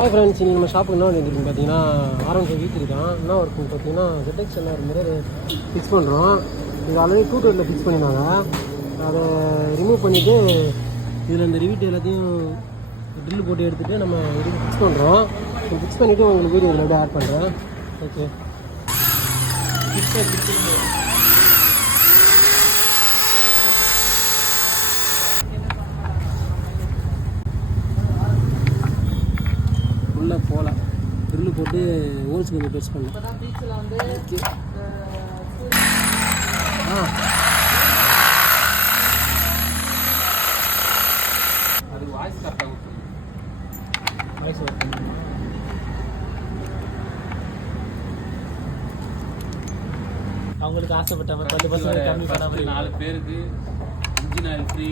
Hi friends, இன்றைக்கி நம்ம ஷாப்புக்கு என்ன வந்துருக்குன்னு பார்த்தீங்கன்னா R15 வீட்டுக்கு தான். என்ன ஒர்க்குன்னு பார்த்தீங்கன்னா ZX ஒரு மிரர் ஃபிக்ஸ் பண்ணுறோம். இது ஆல்ரெடி 220 ஃபிக்ஸ் பண்ணியிருந்தாங்க. அதை ரிமூவ் பண்ணிவிட்டு இதில் இந்த ரிவீட் எல்லாத்தையும் ட்ரில் போட்டு எடுத்துகிட்டு நம்ம இது ஃபிக்ஸ் பண்ணுறோம். ஃபிக்ஸ் பண்ணிவிட்டு உங்களுக்கு வீடியோ இதில் ஆட் பண்ணுறேன். ஓகே, உள்ளே போகலாம். ட்ரில்லு போட்டு ஹோல்ஸ் கொஞ்சம் டெஸ்ட் பண்ணலாம். அது வாய்ஸ் கரெக்டாக வாய்ஸ் அவங்களுக்கு ஆசைப்பட்ட 10% கம்மி பண்ணாமல் 4 பேருக்கு இன்ஜின் ஆயில் ஃப்ரீ